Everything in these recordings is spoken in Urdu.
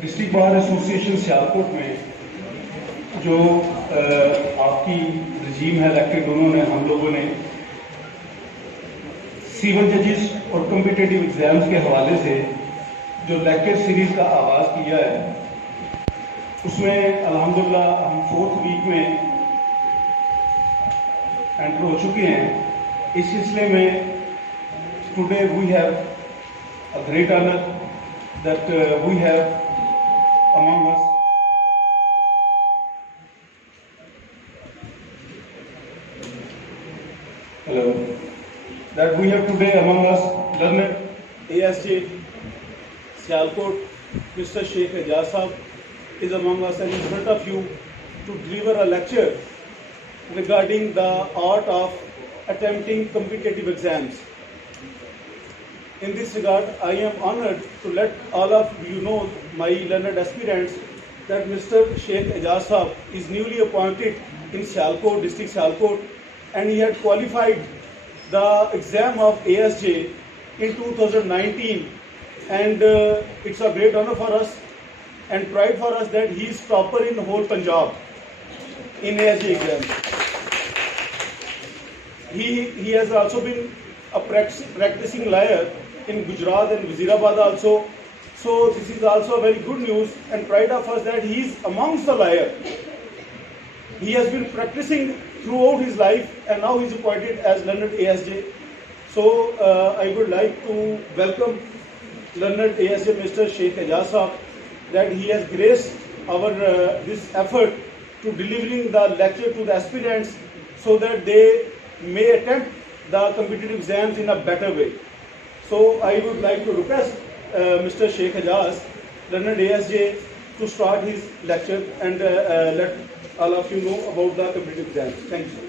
ڈسٹرکٹ بار ایسوسیشن سیالکوٹ میں جو آپ کی رجیم ہے الیکٹڈ، انہوں نے ہم لوگوں نے سیول ججز اور کمپیٹیٹیو ایگزامز کے حوالے سے جو لیکچر سیریز کا آغاز کیا ہے، اس میں الحمدللہ ہم 4th ویک میں انٹر ہو چکے ہیں۔ اس سلسلے میں today we have a great honour that we have among us that we have today among us learned ASJ Sialkot, Mr. Sheikh Ejaz Sahab is among us and in front of you to deliver a lecture regarding the art of attempting competitive exams. In this regard, I am honored to let all of you know, my learned aspirants, that Mr. Sheikh Ejaz Sahab is newly appointed in Sialkot, district Sialkot, and he had qualified the exam of ASJ in 2019, and it's a great honor for us and pride for us that he is topper in whole Punjab in ASJ exam. He has also been a practicing lawyer in Gujarat and Wazirabad also. So this is also a very good news and pride of us that he is amongst the lawyers. He has been practicing throughout his life and now he is appointed as learned ASJ. So I would like to welcome learned ASJ Mr. Sheikh Ejaz Sahab, that he has graced our this effort to delivering the lecture to the aspirants so that they may attempt the competitive exams in a better way. So I would like to request Mr. Sheikh Ejaz, learned ASJ, to start his lecture and let all of you know about the competitive exams. Thank you.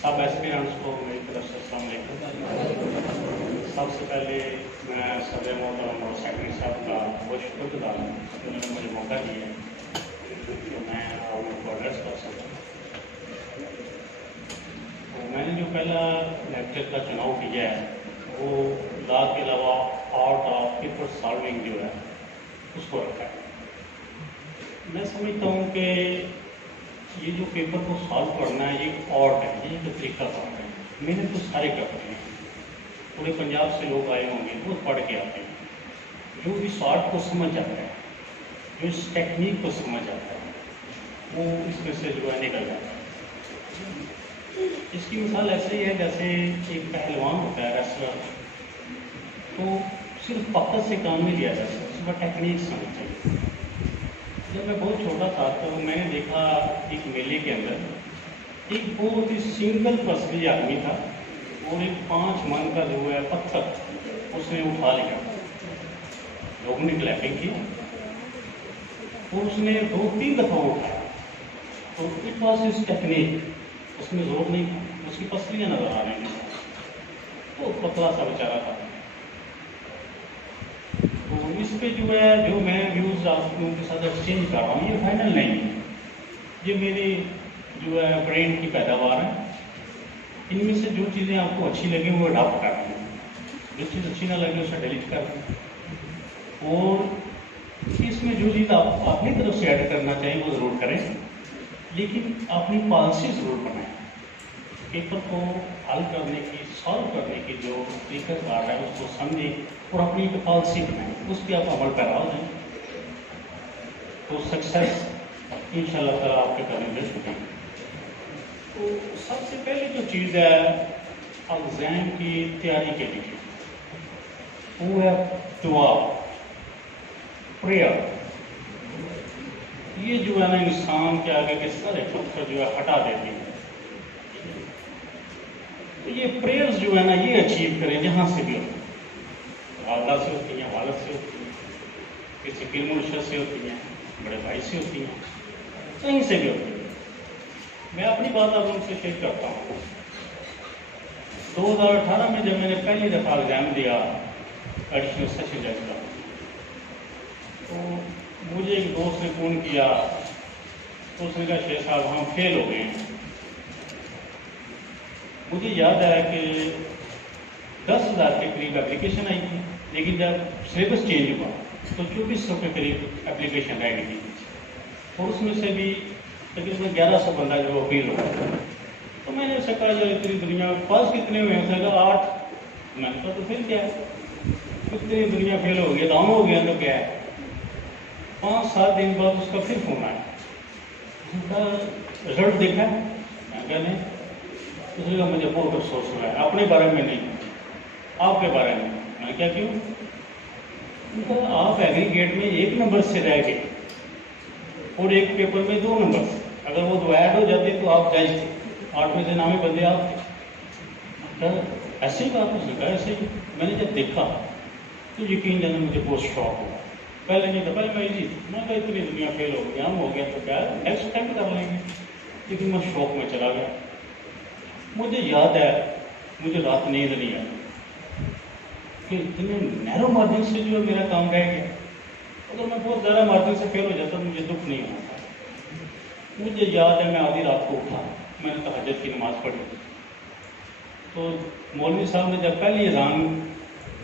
سب ایسپیرنٹس کو میری طرف سے السلام علیکم۔ سب سے پہلے میں صدر محترم اور سیکرٹری صاحب کا بہت شکر گزار ہوں، انہوں نے مجھے موقع دیا کہ میں ان کو ایڈریس کر سکوں۔ تو میں نے جو پہلا لیکچر کا چناؤ کیا ہے وہ لا کے علاوہ آرٹ آف پیپر سالونگ جو ہے اس کو رکھا ہے۔ میں سمجھتا ہوں کہ یہ جو پیپر کو سالو کرنا ہے یہ ایک آرٹ ہے، یہ ایک طریقہ کار ہے۔ محنت تو سارے کرتے ہیں، پورے پنجاب سے لوگ آئے ہوں گے، بہت پڑھ کے آتے ہیں۔ جو اس آرٹ کو سمجھ جاتا ہے، جو اس ٹیکنیک کو سمجھ جاتا ہے، وہ اس میں سے جو ہے نکل جاتا ہے۔ اس کی مثال ایسے ہی ہے جیسے ایک پہلوان ہوتا ہے ریسلر، تو صرف طاقت سے کام نہیں لیا جاتا، اس کا ٹیکنیک سمجھ چاہیے۔ جب میں بہت چھوٹا تھا تو میں نے دیکھا ایک میلے کے اندر ایک بہت ہی سنگل پرسنل آدمی تھا اور ایک 5 من کا جو ہے پتھر اس نے اٹھا لیا، لوگوں نے کلیپنگ کی اور اس نے 2-3 دفعہ اٹھایا، تو اٹ واز ہز ٹیکنیک، اس میں زور نہیں تھا، اس کی پسلیاں نظر آ رہی تھیں، بہت پتلا سا بیچارہ تھا۔ تو اس پہ جو ہے جو میں ویوز آپ لوگوں کے ساتھ ایکسچینج کر رہا ہوں یہ فائنل نہیں ہے، یہ میری جو ہے برین کی پیداوار ہے۔ ان میں سے جو چیزیں آپ کو اچھی لگیں وہ اڈاپٹ کر رہے ہیں، جو چیز اچھی نہ لگے اسے ڈیلیٹ کر دیں، اور اس میں جو چیز آپ اپنی طرف سے ایڈ کرنا چاہیں وہ ضرور کریں، لیکن اپنی پالیسی ضرور بنائیں۔ پیپر کو حل کرنے کی، سالو کرنے کی جو طریقہ کار ہے اس کو سمجھیں اور اپنی ایک پالیسی بنائیں، اس پہ آپ عمل پیرا ہو جائیں تو سکسیس انشاءاللہ تعالیٰ آپ کے قدم میں چھوٹیں۔ تو سب سے پہلے جو چیز ہے ایگزام کی تیاری کے لیے وہ ہے دعا، پریئر۔ یہ جو ہے نا انسان کے آگے کے سارے پتھر جو ہے ہٹا دیتی ہے۔ تو یہ پریئرز جو ہے نا یہ اچیو کریں جہاں سے بھی ہو، والدہ سے ہوتی ہیں، والد سے ہوتی ہیں، کسی پیر مرشد سے ہوتی ہیں، بڑے بھائی سے ہوتی ہیں، کہیں سے بھی ہوتی ہیں۔ میں اپنی بات آپ لوگوں سے شیئر کرتا ہوں۔ 2018 میں جب میں نے پہلی دفعہ ایگزام دیا ایڈیشنل سیشن جج کا، تو مجھے ایک دوست نے فون کیا تو اس نے کہا شیخ صاحب ہم فیل ہو گئے ہیں. مجھے یاد آیا کہ 10,000 کے قریب اپلیکیشن آئی تھی، لیکن جب سلیبس چینج ہوا تو 2400 کے قریب اپلیکیشن رہ گئی تھی، اور اس میں سے بھی تقریباً 1100 بندہ جو اپیل ہوا. تو میں نے اسے کہا جو اتنی دنیا پاس کتنے ہوئے ہیں؟ اس نے کہا 8. میں نے کہا تو پھر کیا ہے، اتنی دنیا فیل ہو گیا، ڈاؤن ہو گیا تو کیا ہے. 5-7 دن بعد اس کا پھر فون آیا، اس نے کہا رزلٹ دیکھا ہے؟ میں نے کہا نہیں. اس نے کہا مجھے بہت افسوس ہوا ہے، اپنے بارے میں نہیں، آپ کے بارے میں. میں نے کہا کیوں؟ انہوں نے کہا آپ ایگریگیٹ میں 1 نمبر سے رہ گئے اور ایک پیپر میں 2 نمبر سے، اگر وہ 2 ایڈ ہو جاتے تو آپ جائز تھے، 8 میں سے نامی بندے آپ تھے. ایسے ہی بات. اس نے کہا ایسے ہی. میں نے جب دیکھا تو یقین جانا مجھے بہت شوق ہوا. پہلے نہیں تھا، پہلے میں ایزی تھی، میں کہا اتنی دنیا فیل ہو گیا، ہم ہو گیا تو کیا نیکسٹ ٹائم کر لیں گے. لیکن میں شوق میں چلا گیا. مجھے یاد ہے مجھے رات نیند نہیں آئی کہ اتنے نیرو مارجن سے جو میرا کام رہ گیا. اگر میں بہت زیادہ مارجن سے فیل ہو جاتا تو مجھے دکھ نہیں ہوتا. مجھے یاد ہے میں آدھی رات کو اٹھا، میں نے تہجد کی نماز پڑھی. تو مولوی صاحب نے جب پہلی اذان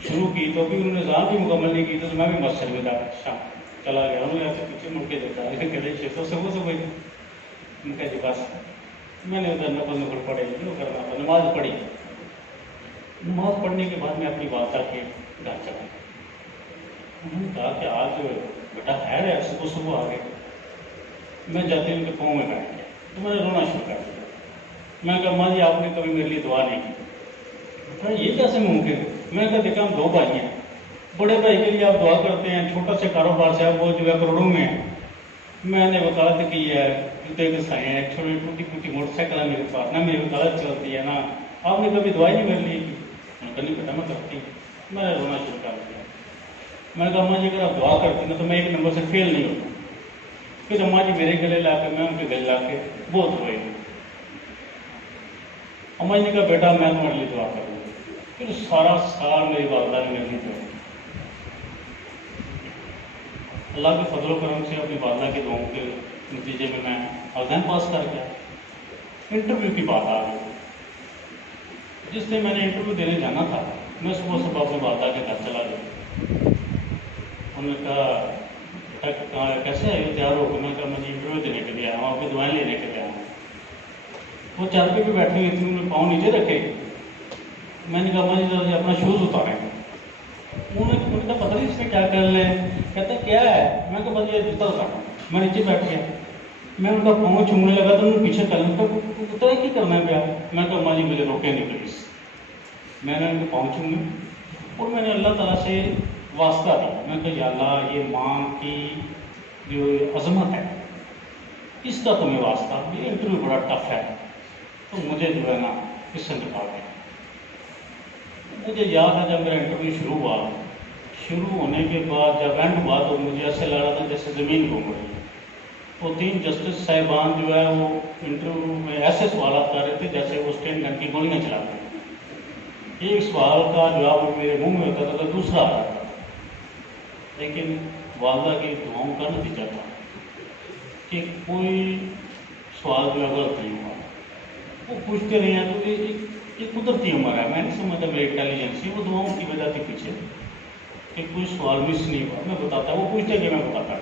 شروع کی تو ابھی انہوں نے اذان بھی مکمل نہیں کی تو میں بھی مسجد میں شام چلا گیا. انہوں نے ایسے پیچھے مڑ کے دیکھا کہ شیخو سے کوئی. ان کا جی بس میں نے ادھر نفل پڑھے جو کرنا تھا، نماز پڑھی. نماز پڑھنے کے بعد میں اپنی والدہ کے گھر چلا. انہوں نے کہا کہ آج بیٹا خیر ہے، صبح صبح آ گئے. میں جاتے ان کے پاؤں میں بیٹھ گیا تو میں نے رونا شروع کر دیا. میں کہا ماں جی آپ نے کبھی میرے لیے دعا نہیں کی. یہ کیسے ممکن ہے؟ میں کہا دیکھا ہم 2 بھائی ہیں، بڑے بھائی کے لیے آپ دعا کرتے ہیں، چھوٹا سے کاروبار سے وہ جو ہے کروڑوں میں ہے. میں نے وکالت کی ہے، جوتے کے سائے ہیں، چھوٹی ٹوٹی پوٹی موٹر سائیکل ہے میرے پاس، نہ میری وکالت چلتی ہے، نہ آپ نے کبھی دعا ہی نہیں میرے لیے کی. میں کہا نہیں بیٹا میں کرتی ہوں. میں نے رونا شروع کر دیا. میں نے کہا اماں جی اگر آپ دعا کرتے ہیں تو میں 1 نمبر سے فیل نہیں ہوتا. پھر اماں جی میرے گلے لا کے میں ان کے گلے لا کے بہت روئے. اماں جی نے کہا بیٹا میں تمہارے لیے دعا کروں گا. پھر سارا سال میری والدہ نے میرے لیے دعا. اللہ کے فضل و کرم سے اپنی والدہ کے دعاؤں کے نتیجے میں اذان پاس کر گیا. انٹرویو کی بات آ گئی. جس دن میں نے انٹرویو دینے جانا تھا میں صبح صبح اپنی والدہ کے گھر چلا گیا. انہوں نے کہا کیسے آئے ہو، تیار ہو گئے؟ میں نے کہا مجھے انٹرویو دینے کے لیے آیا ہوں، آپ کی دعائیں لینے کے لیے آیا ہوں. وہ چارپے پہ بیٹھے ہوئے تھے، انہوں نے پاؤں نیچے رکھے. میں نے کہا مجھے ذرا اپنا شوز اتاریں. انہوں نے کہا پتہ نہیں اس میں کیا کر لیں. کہتا کیا ہے؟ میں کہا بس یہ جوتا اتارا. میں نیچے بیٹھ گیا. میں ان کا پاؤں چھونے لگا تو انہوں نے پیچھے کرنا اتنا کی کرنا ہے پیا. میں کہا ماں جی مجھے روکے نہیں پلیز. میں نے ان کے پاؤں چھونے اور میں نے اللہ تعالیٰ سے واسطہ دیا. میں کہا یا اللہ یہ ماں کی جو عظمت ہے اس کا تمہیں واسطہ، یہ انٹرویو بڑا ٹف ہے تو مجھے جو ہے نا اس سے نکال دیا. مجھے یاد ہے جب میرا انٹرویو شروع ہوا، شروع ہونے کے بعد جب اینڈ ہوا تو مجھے ایسے لگ رہا تھا جیسے زمین گھوم رہی ہے. وہ 3 جسٹس صاحبان جو ہے وہ انٹرویو میں ایسے سوالات کر رہے تھے جیسے وہ اسٹین گن کی گولیاں چلاتے ہیں. ایک سوال کا جواب میرے منہ میں ہوتا تھا تو دوسرا آ رہا تھا. لیکن والدہ کی دعاؤں کا نتیجہ تھا کہ کوئی سوال جو ہے غلط نہیں ہوا. وہ پوچھتے رہے ہیں تو یہ قدرتی عمر ہے، میں نہیں سمجھتا میری انٹیلیجنس وہ دعاؤں کی وجہ تھی پیچھے کہ کوئی سوال مس نہیں ہوا. میں بتاتا، وہ پوچھتے کہ میں بتاتا.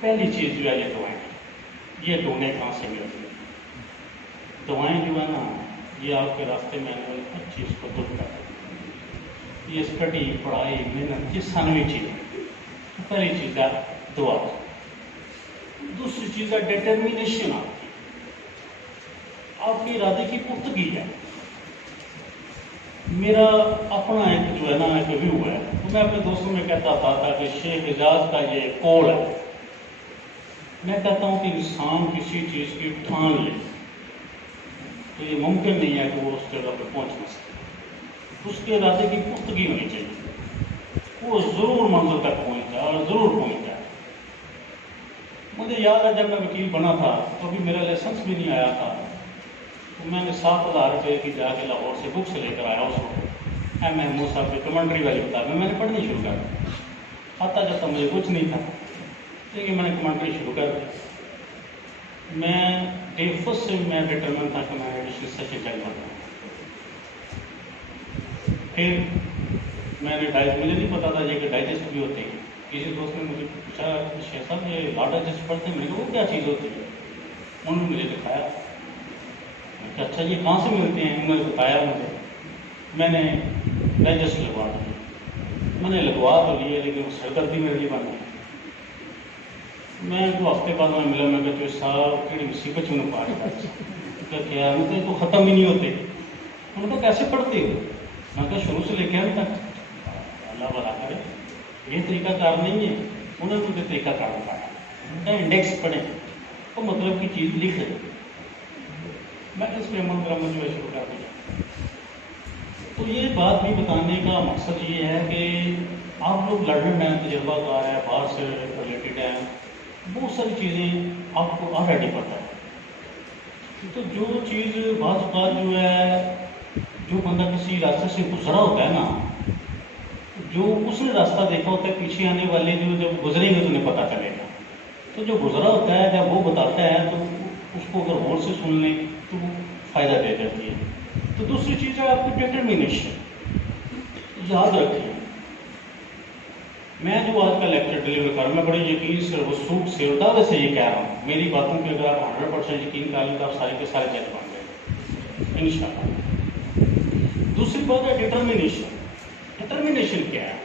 پہلی چیز جو ہے یہ دعائیں. یہ ڈھونڈیں کہاں سے ملتی ہیں؟ دعائیں جو ہے نا یہ آپ کے راستے میں آنے والی ہر چیز کو دور کرتی ہیں. یہ اسٹڈی، پڑھائی، محنت یہ ثانوی چیز ہے. پہلی چیز ہے دعا. دوسری چیز ہے ڈٹرمینیشن. آپ کی ارادے کی پختگی ہے. میرا اپنا ایک جو ہے نا ایک ویو ہے تو میں اپنے دوستوں میں کہتا تھا کہ شیخ اعجاز کا یہ قول ہے. میں کہتا ہوں کہ انسان کسی چیز کی ٹھان لے تو یہ ممکن نہیں ہے کہ وہ اس جگہ پہ پہنچ نہ سکے. اس کے ارادے کی پختگی ہونی چاہیے، وہ ضرور منزل تک پہنچ جائے اور ضرور پہنچ جائے. مجھے یاد ہے جب میں وکیل بنا تھا تو ابھی میرا لائسنس بھی نہیں آیا تھا تو میں نے 7,000 روپے کی جا کے لاہور سے بکس لے کر آیا. اس وقت ایم محمود صاحب کی کمنٹری والی کتاب میں نے پڑھنی شروع کر دی. آتا جاتا مجھے کچھ نہیں تھا، لیکن میں نے کمنٹری شروع کر دی۔ میں ڈے فرسٹ سے میں ڈٹرمن تھا کہ میں ایڈیشنل سیشن جائن کرتا ہوں۔ پھر میں نے مجھے نہیں پتا تھا یہ کہ ڈائجسٹ بھی ہوتے ہیں۔ کسی دوست نے مجھے پوچھا شیخ صاحب یہ لا ڈائجسٹ پڑھتے ہیں؟ میں نے کہا وہ کیا چیز ہوتی ہے؟ انہوں نے مجھے دکھایا، میں کہا اچھا یہ کہاں سے ملتے ہیں؟ انہوں نے بتایا مجھے، میں نے ڈائجسٹ لگوا دیا۔ میں نے لگوا تو لیے لیکن وہ سردردی میرے لیے بن گئی۔ میں 2 ہفتے بعد میں ملا، میں کہا جو صاحب کہڑی مصیبت میں پاٹ کر کیا مجھے تو ختم ہی نہیں ہوتے۔ انہوں نے کہا کیسے پڑھتے ہو؟ میں کہا شروع سے لے کے اب تک۔ اللہ بھلا کرے، یہ طریقہ کار نہیں ہے۔ انہوں نے مجھے طریقہ کار بتایا، انڈیکس پڑھیں تو مطلب کی چیز لکھ دیں۔ میں نے اس پہ عمل درآمد جو ہے شروع کر دیا۔ تو یہ بات بھی بتانے کا مقصد یہ ہے کہ آپ لوگ لرنر ہیں، تجربہ کار ہے، باہر سے ریلیٹڈ ہیں، بہت ساری چیزیں آپ کو آلریڈی پتہ ہے۔ تو جو چیز بعض اوقات جو ہے، جو بندہ کسی راستے سے گزرا ہوتا ہے نا، جو اس نے راستہ دیکھا ہوتا ہے، پیچھے آنے والے جو جب گزریں گے تو انہیں پتہ چلے گا۔ تو جو گزرا ہوتا ہے جب وہ بتاتا ہے تو اس کو اگر غور سے سن لیں تو وہ فائدہ دے جاتی ہے۔ تو دوسری چیز ہے آپ کی ڈٹرمنیشن۔ یاد رکھیں، میں جو آج کا لیکچر ڈلیور کر رہا ہوں، میں بڑے یقین سے وثوق سے اور دعوے سے یہ کہہ رہا ہوں، میری باتوں پہ اگر آپ 100% یقین کر لیں تو آپ سارے کے سارے جج بن گئے انشاءاللہ۔ دوسری بات ہے ڈٹرمنیشن۔ ڈٹرمنیشن کیا ہے؟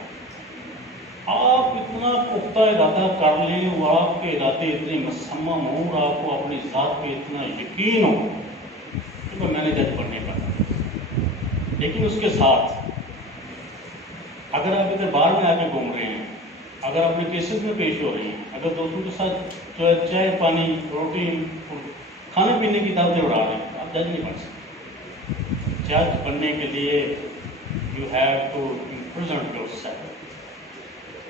آپ اتنا پختہ ارادہ کر لیں اور آپ کے ارادے اتنے مصمم ہوں اور آپ کو اپنی ذات پہ اتنا یقین ہو کہ میں نے جج بننے کا، لیکن اس کے ساتھ اگر آپ ادھر باہر میں آ کے گھوم رہے ہیں، اگر اپنے کیسز میں پیش ہو رہے ہیں، اگر دوستوں کے ساتھ جو ہے چائے پانی روٹی کھانے پینے کی دعوتیں اڑا رہے ہیں، آپ جج نہیں بن سکتے۔ جج بننے کے لیے you have to present yourself,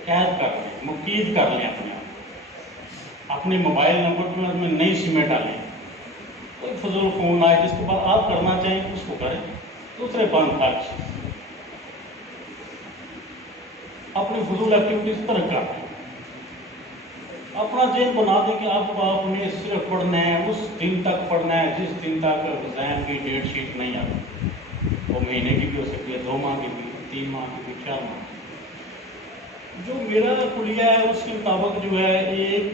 قید کر لیں، مقید کر لیں اپنے آپ، اپنے موبائل نمبر میں نئی سمیں ڈالیں، کوئی فضول فون نہ آئے، جس کے بعد آپ کرنا چاہیں اس کو کریں، دوسرے بند خرچ، اپنی فضول ایکٹیویٹیز ترک کر دیں۔ اپنا ذہن بنا دیں کہ اب آپ نے صرف پڑھنا ہے، اس دن تک پڑھنا ہے جس دن تک ایگزام کی ڈیٹ شیٹ نہیں آتی، وہ مہینے کی بھی ہو سکتی ہے، 2 ماہ کی بھی، 3 ماہ کی بھی، 4 ماہ کی۔ جو میرا کلیہ ہے اس کے مطابق جو ہے ایک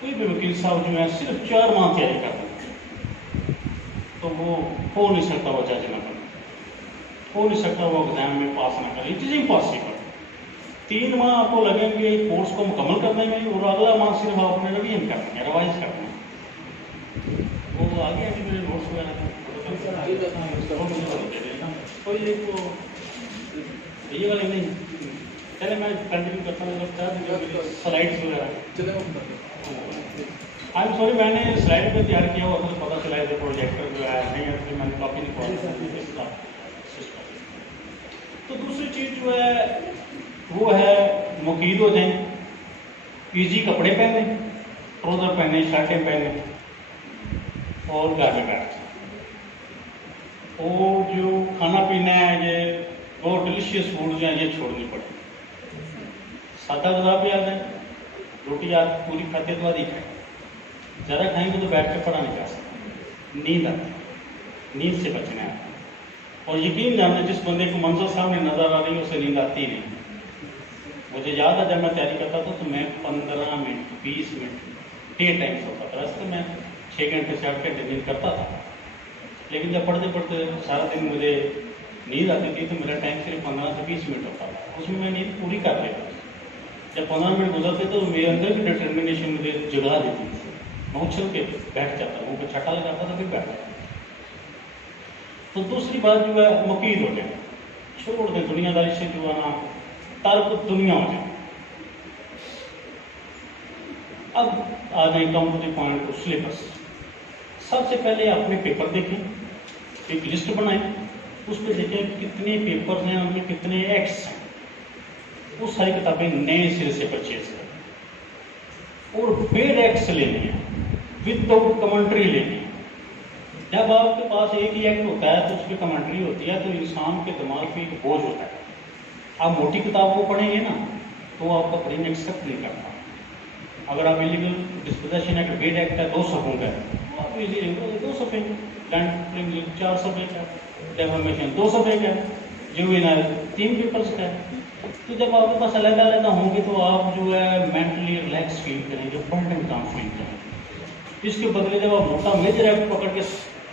کوئی بھی وکیل صاحب جو ہے صرف 4 ماہ تیاری کر دیں تو وہ ہو نہیں سکتا، وہ جج نہ بنے، ہو نہیں سکتا وہ ایگزام میں پاس نہ کرے، اٹ از امپاسبل۔ 3 ماہ آپ کو لگیں گے کورس کو مکمل کرنے میں، اور اگلا ماہ صرف آپ نے ریویژن کرنا ہے، ریوائز کرنا ہے۔ وہ آگے ابھی میرے نوٹس وغیرہ کوئی ایک کو یہ والے نہیں، چلے میں کنٹینیو کرتا ہوں سلائڈس وغیرہ۔ آئی ایم سوری، میں نے سلائڈ پہ تیار کیا ہوا تھا تو پتہ چلا ہے پروجیکٹر جو ہے نہیں ہے، پھر میں نے کاپی نہیں پڑھا۔ تو دوسری چیز جو ہے وہ ہے مقید ہو جائیں، ایزی کپڑے پہنیں، ٹراؤزر پہنیں، شرٹیں پہنیں اور گھر میں بیٹھ جائیں۔ اور جو کھانا پینا ہے یہ وہ ڈیلیشیس فوڈ جو ہیں یہ چھوڑنی پڑے، سادہ غذا بھی آ جائیں، روٹی آپ پوری کھاتے تو آدھی کھائیں، زیادہ کھائیں گے تو بیٹھ کے پڑھا نہیں جا سکتا، نیند آتی ہے، نیند سے بچنا ہے۔ اور یقین جانیں جس بندے کو منظر سامنے نظر آ رہی ہے اسے نیند آتی نہیں۔ مجھے یاد ہے جب میں تیاری کرتا تھا تو میں 15 منٹ 20 منٹ ڈے ٹائم ہوتا تھا، اس سے میں 6 گھنٹے سے 8 گھنٹے نیند کرتا تھا، لیکن جب پڑھتے پڑھتے سارا دن مجھے نیند آتی تھی تو میرا ٹائم صرف 15 سے 20 منٹ ہوتا تھا، اس میں نیند پوری کر لیتا تھا۔ جب 15 منٹ گزرتے تو میرے اندر کی ڈٹرمنیشن مجھے جگا دیتی تھی، میں اچھل کے بیٹھ جاتا، منہ پہ چھٹا لگاتا تھا پھر بیٹھ جاتا۔ تو دوسری بات جو ہے مقید ہو جائے، چھوڑ دیں دنیا داری سے، جو ہے نا ترک دنیا ہو جائے۔ اب آ جائیں come to the point to syllabus. سب سے پہلے اپنے پیپر دیکھیں، ایک لسٹ بنائیں، اس پہ دیکھیں کتنے پیپر ہیں، ان میں کتنے ایکٹس ہیں، وہ ساری کتابیں نئے سرے سے پرچیز کریں اور پیڈ ایکٹس لینے ہیں، ود آؤٹ کمنٹری لینی ہے۔ جب آپ کے پاس ایک ہی ایکٹ ہوتا ہے تو اس کی کمنٹری ہوتی ہے تو انسان کے دماغ پہ ایک بوجھ ہوتا ہے۔ آپ موٹی کتابوں کو پڑھیں گے نا تو آپ کا برین ایکسیپٹ نہیں کرتا. اگر آپ illegal disposition act bad act ہے 2 صفحوں کا ہے، تو آپ ایزیلی 2 صفحے، لینڈ پولنگ 4 صفحے کا، ڈیفامیشن 2 صفحے کا، جوینائل 3 پیپرس کا ہے. تو جب آپ کے پاس علیحدہ علیحدہ ہوں گے تو آپ جو ہے مینٹلی ریلیکس فیل کریں گے، برڈن کام فیل کریں گے. اس کے بدلے جب آپ موٹا میجر ایکٹ پکڑ کے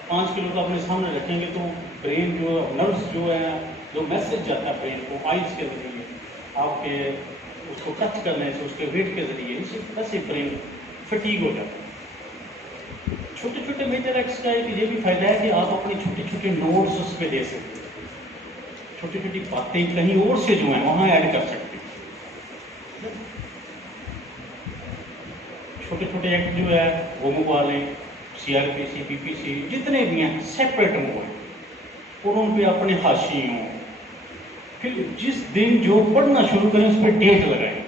5 کلو کا اپنے سامنے رکھیں گے تو برین جو نروس جو ہے، جو میسج جاتا ہے برین کو آئیز کے ذریعے، آپ کے اس کو ٹچ کرنے سے، اس کے ویٹ کے ذریعے، اسی طرح سے برین فٹیگ ہو جاتا ہے. چھوٹے چھوٹے میجر ایکٹس کا ایک یہ بھی فائدہ ہے کہ آپ اپنی چھوٹی چھوٹی نوٹس اس پہ دے سکتے ہیں، چھوٹی چھوٹی باتیں کہیں اور سے جو ہیں وہاں ایڈ کر سکتے ہیں. چھوٹے چھوٹے ایکٹ جو ہے وہ منگوا لیں، CRPC PPC جتنے بھی ہیں سیپریٹ منگوائیں اور ان پہ اپنے حاشی ہوں. پھر جس دن جو پڑھنا شروع کریں اس پہ ڈیٹ لگائیں،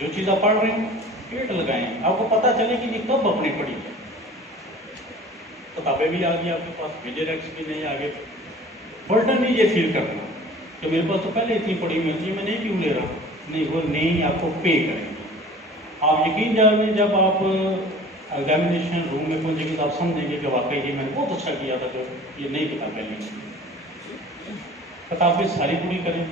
جو چیز آپ پڑھ رہے ہیں ڈیٹ لگائیں، آپ کو پتہ چلے کہ یہ کب اپنی پڑھی ہے. کتابیں بھی آ گئی آپ کے پاس، میجر ایکٹس بھی نہیں آگے. برڈن نہیں یہ فیل کرنا کہ میرے پاس تو پہلے اتنی پڑھی ہوئی تھی، میں نہیں کیوں لے رہا. نہیں، وہ نہیں آپ کو پے کریں گے. آپ یقین جانیں جب آپ ایگزامینیشن روم میں پہنچیں گے تو آپ سمجھیں گے کہ واقعی یہ میں نے بہت اچھا کیا تھا جو یہ نئی کتابیں لی. کتابیں ساری پوری کریں.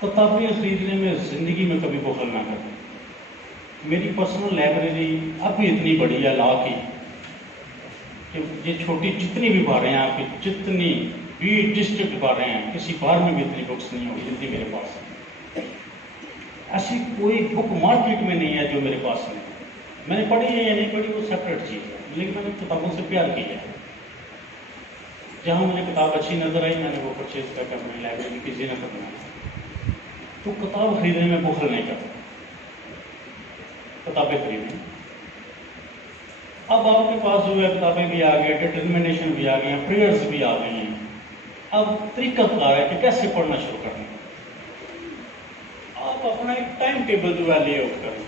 کتابیں خریدنے میں زندگی میں کبھی بخل نہ کریں. میری پرسنل لائبریری اب بھی اتنی بڑی ہے لا کی کہ یہ چھوٹی جتنی بھی باریں ہیں، آپ کی جتنی بھی ڈسٹرکٹ باریں ہیں، کسی بار میں بھی اتنی بکس نہیں ہوگی جتنی میرے پاس ہے. ایسی کوئی بک مارکیٹ میں نہیں ہے جو میرے پاس نہیں. میں نے پڑھی ہے یا نہیں پڑھی وہ سیپریٹ چیز ہے، لیکن میں نے کتابوں سے پیار کیا ہے. جہاں مجھے کتاب اچھی نظر آئی میں نے وہ پرچیز کر کے اپنی لائبریری کی زینت بنائی. تو کتاب خریدنے میں بخل نہیں کرتا، کتابیں خریدیں. اب آپ کے پاس جو ہے کتابیں بھی آ گئی، ڈٹرمنیشن بھی آ گئی ہیں، پریئرز بھی آ گئی ہیں. اب طریقہ کار ہے کہ کیسے پڑھنا شروع کرنا. آپ اپنا ایک ٹائم ٹیبل جو ہے لے آؤٹ کریں،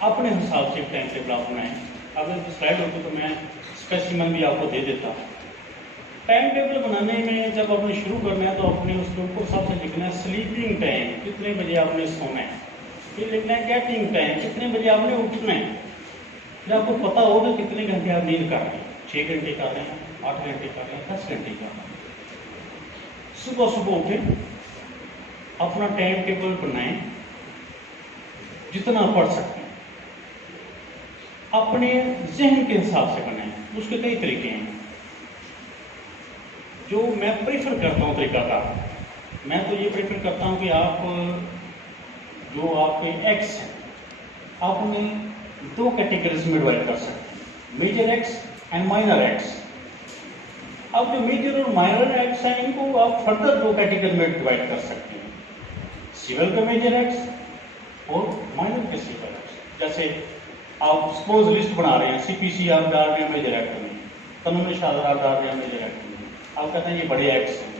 اپنے حساب سے ایک ٹائم ٹیبل آپ بنائیں. اگر سلائڈ ہوتی تو میں اسپیسیمن بھی آپ کو دے دیتا. ٹائم ٹیبل بنانے میں جب آپ نے شروع کرنا ہے تو آپ نے اس کے اوپر سب سے لکھنا ہے سلیپنگ ٹائم، کتنے بجے آپ نے سونا ہے. پھر لکھنا ہے گیٹنگ ٹائم، کتنے بجے آپ نے اٹھنا ہے. پھر آپ کو پتا ہوگا کتنے گھنٹے آپ نیند کر رہے ہیں، 6 گھنٹے کر رہے ہیں، 8 گھنٹے کر رہے ہیں، 10 گھنٹے کر رہے ہیں. صبح صبح اٹھیں، اپنا ٹائم ٹیبل بنائیں، جتنا پڑھ سکتے ہیں اپنے ذہن کے حساب سے بنائیں. اس کے کئی طریقے ہیں. جو میں پریفر کرتا ہوں طریقہ کار، میں تو یہ پریفر کرتا ہوں کہ آپ جو آپ کے ایکس ہیں آپ انہیں 2 کیٹیگریز میں ڈیوائڈ کر سکتے ہیں، major axis and minor axis. اب جو میجر اور مائنر ایکٹس ہیں ان کو آپ فردر 2 کیٹیگری میں ڈیوائڈ کر سکتے ہیں، سول کا میجر ایکٹس اور مائنر کے سول ایکٹس. جیسے آپ سپوز لسٹ بنا رہے ہیں، CPC آپ ڈال رہے ہیں میجر ایکٹ میں، قانون شاہراہ آپ ڈال رہے ہیں میجر ایکٹ میں. آپ کہتے ہیں یہ بڑے ایکٹس ہیں،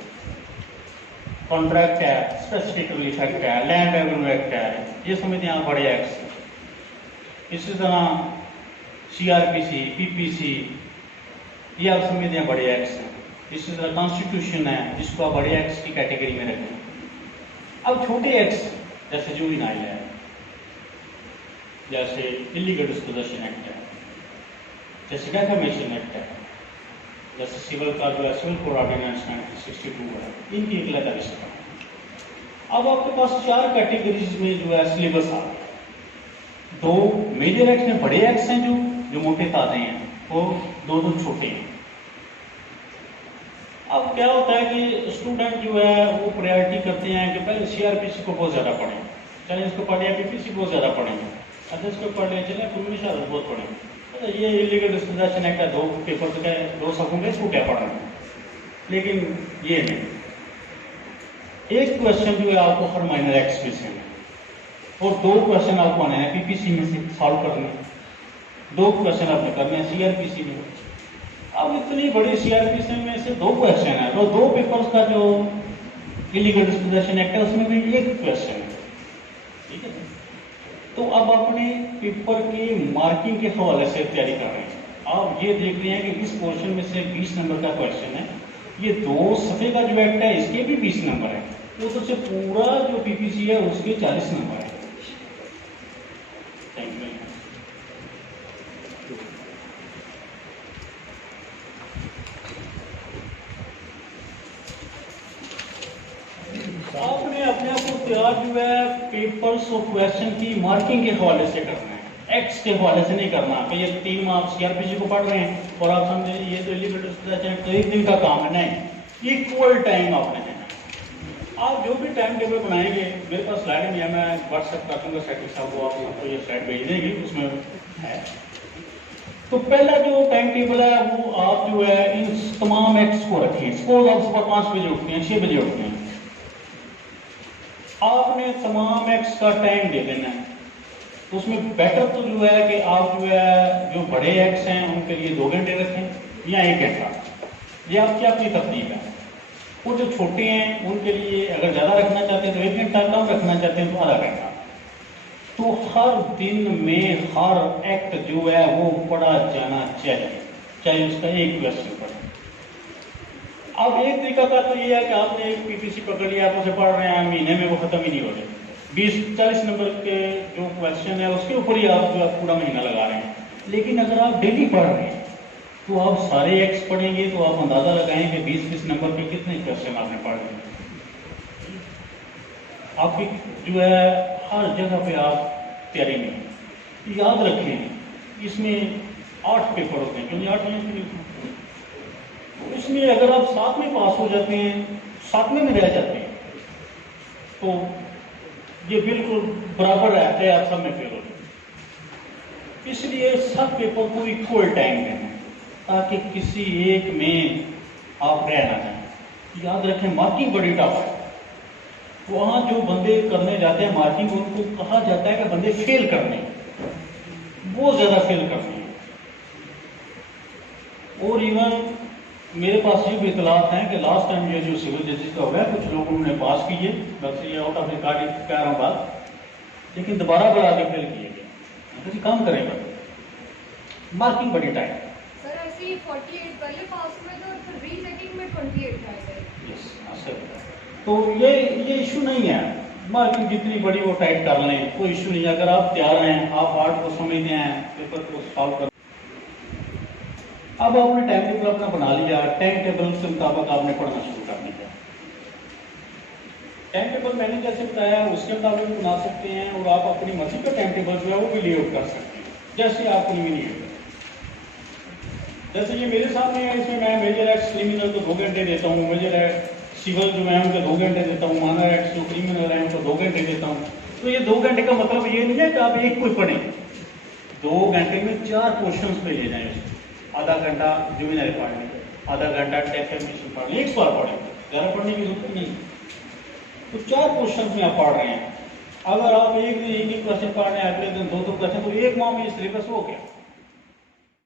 کانٹریکٹ ہے، اسپیسیفک ایفیکٹ ہے، لینڈ ریونیو ایکٹ ہے، یہ سمجھتے ہیں آپ بڑے ایکٹس ہیں. اسی طرح CRPC PPC یہ آپ سمجھتے ہیں بڑے ایکٹس ہیں. اسی طرح کانسٹیٹیوشن ہے جس کو آپ بڑے ایکٹس کی کیٹیگری میں رکھیں. اب چھوٹے ایکٹس جیسے جوینائل ہے، جیسے ایلیگل ڈسپوزیشن ایکٹ ہے، جیسے ڈیفیمیشن ایکٹ ہے، جیسے سول کا جو ہے سول کوڈ آرڈیننس 1962 ہے، ان کی ایک علیحدہ لسٹ ہے. اب آپ کے پاس 4 کیٹیگریز میں جو ہے سلیبس آ گیا. 2 میجر ایکٹس میں بڑے ایکٹس ہیں جو موٹے تازے ہیں، اور 2 چھوٹے ہیں. اب کیا ہوتا ہے کہ اسٹوڈنٹ جو ہے وہ پریارٹی کرتے ہیں کہ پہلے CRPC کو بہت زیادہ پڑھیں، چلے اس کو پڑھ لیا، PPC بہت زیادہ پڑھیں گے، اچھا اس کو پڑھ لیا، چلے قانون شاہراہ بہت پڑھیں گے. یہ ایلیگل ڈسپوزیشن ایکٹ ہے، 2 پیپر کے 2 صفحوں کے، اس کو کیا پڑھنا ہے. لیکن یہ نہیں، ایک کوشچن جو ہے آپ کو ہر مائنر ایکٹس میں سے ہے، اور 2 کوشچن آپ کو آنے ہیں PPC میں سے سالو کرنے ہیں، 2 کوشچن آپ نے کرنے ہیں CRPC میں. اب اتنی بڑی CRPC میں سے 2 کوشچن ہیں، تو 2 پیپرز کا جو ایلیگل ڈسپوزیشن ایکٹ ہے اس میں بھی 1 کوشچن ہے. ٹھیک ہے، تو اب اپنے پیپر کی مارکنگ کے حوالے سے تیاری کر رہے ہیں. آپ یہ دیکھ رہے ہیں کہ اس پورشن میں سے 20 نمبر کا کوشچن ہے، یہ 2 صفحے کا جو ایکٹ ہے اس کے بھی 20 نمبر ہے. ادھر سے پورا جو پی پی سی ہے اس کے 40 نمبر ہے. Thank you. آپ نے اپنے آپ کو تیار جو ہے پیپرس اور کویشچن کی مارکنگ کے حوالے سے کرنا ہے، ایکس کے حوالے سے نہیں کرنا کہ یہ 3 آپ سی آر پی سی کو پڑھ رہے ہیں اور آپ سمجھیں یہ تو ایلیویٹر تو 1 دن کا کام ہے. نہیں، ایکول ٹائم آپ نے دینا. آپ جو بھی ٹائم ٹیبل بنائیں گے، میرے پاس سلائڈ میں ہے، میں واٹس ایپ کر دوں گا سیٹنگ صاحب کو، آپ سب کو یہ سلائڈ بھیج دیں گے، اس میں ہے. تو پہلا جو ٹائم ٹیبل ہے وہ آپ جو ہے ان تمام ایکس کو رکھیں. سپوز آپ صبح 5 بجے اٹھتے ہیں، 6 بجے اٹھتے ہیں، آپ نے تمام ایکس کا ٹائم دے دینا ہے. تو اس میں بیٹر تو جو ہے کہ آپ جو ہے جو بڑے ایکس ہیں ان کے لیے 2 گھنٹے رکھیں یا 1 گھنٹہ، یہ آپ کی اپنی ترتیب ہے. وہ جو چھوٹے ہیں ان کے لیے اگر زیادہ رکھنا چاہتے ہیں تو 1 گھنٹہ، کم رکھنا چاہتے ہیں تو آدھا گھنٹہ. تو ہر دن میں ہر ایکٹ جو ہے وہ پڑھا جانا چاہیے، چاہے اس کا ایک کویشچن پڑھے. اب ایک طریقہ کا تو یہ ہے کہ آپ نے ایک پی پی سی پکڑ لیا، آپ اسے پڑھ رہے ہیں، مہینے میں وہ ختم ہی نہیں ہو رہے. 20-40 نمبر کے جو کویشچن ہے اس کے اوپر ہی آپ جو ہے پورا مہینہ لگا رہے ہیں. لیکن اگر آپ ڈیلی پڑھ رہے ہیں تو آپ سارے ایکس پڑھیں گے تو آپ اندازہ لگائیں کہ 20-20 نمبر کے کتنے کویشچن آپ نے پڑھ لیے. آپ کی جو ہے ہر جگہ پہ آپ تیاری میں یاد رکھیں اس میں 8 پیپر ہوتے ہیں، کیونکہ 8 اس میں اگر آپ 7 میں پاس ہو جاتے ہیں، 7ویں میں رہ جاتے ہیں تو یہ بالکل برابر رہتا ہے، آپ سب میں فیل ہو جاتے ہیں. اس لیے سب پیپر کو ایکول ٹائم دینا ہے تاکہ کسی ایک میں آپ رہ نہ جائیں. یاد رکھیں مارکنگ بڑی ٹف ہے. وہاں جو بندے کرنے جاتے ہیں مارکنگ، ان کو کہا جاتا ہے کہ بندے فیل کرنے ہیں، بہت زیادہ فیل کرنے ہیں. اور ایون میرے پاس یہ بھی اطلاعات ہیں کہ لاسٹ ٹائم یہ جو سول ججز کا ہو گیا، کچھ لوگوں نے پاس کیے، ویسے یہ آؤٹ آف ریکارڈ کہہ رہا ہوں بات، لیکن دوبارہ بڑھا کے فیل کیے گئے. کسی کام کریں گا مارکنگ بڑی ٹائم. سر ایسے ہی 48 پہلے پاس ہوئے تھے اور پھر ری سیٹنگ میں 28 آئے تھے. یس، تو یہ ایشو نہیں ہے. مارکنگ جتنی بڑی وہ ٹائٹ کر لیں، کوئی ایشو نہیں ہے. اگر آپ تیار ہیں، آپ آرٹ کو سمجھتے ہیں، پیپر کو سالو کر. اب آپ نے ٹائم ٹیبل اپنا بنا لیا، ٹائم ٹیبل کے مطابق آپ نے پڑھنا شروع کر دیا. ٹائم ٹیبل میں نے جیسے بتایا اس کے مطابق بنا سکتے ہیں، اور آپ اپنی مرضی کا ٹائم ٹیبل جو ہے وہ بھی لے آؤٹ کر سکتے ہیں جیسے آپ کو نہیں ہے. جیسے یہ میرے سامنے ہے، اس میں میں میجر ایکس کریمنل کو 2 گھنٹے دیتا ہوں، میجر ایکس سول جو ہے ان کو 2 گھنٹے دیتا ہوں، مائنر ایکس جو کریمنل ہے ان کو 2 گھنٹے دیتا ہوں. تو یہ 2 گھنٹے کا مطلب یہ نہیں ہے کہ آپ ایک کوئی پڑھیں. 2 گھنٹے میں 4 پورشنس پہ لے جائیں. آدھا گھنٹہ جوینائل پڑھنے، آدھا گھنٹہ ڈیفینیشن پڑھنے، ایک بار پڑھیں، زیادہ پڑھنے کی ضرورت نہیں. تو 4 پورشنس میں آپ پڑھ رہے ہیں. اگر آپ ایک دن ایک ہی کویشچن پڑھ رہے ہیں، اگلے دن 2 کویشچن، تو 1 ماہ میں یہ سلیبس ہو گیا.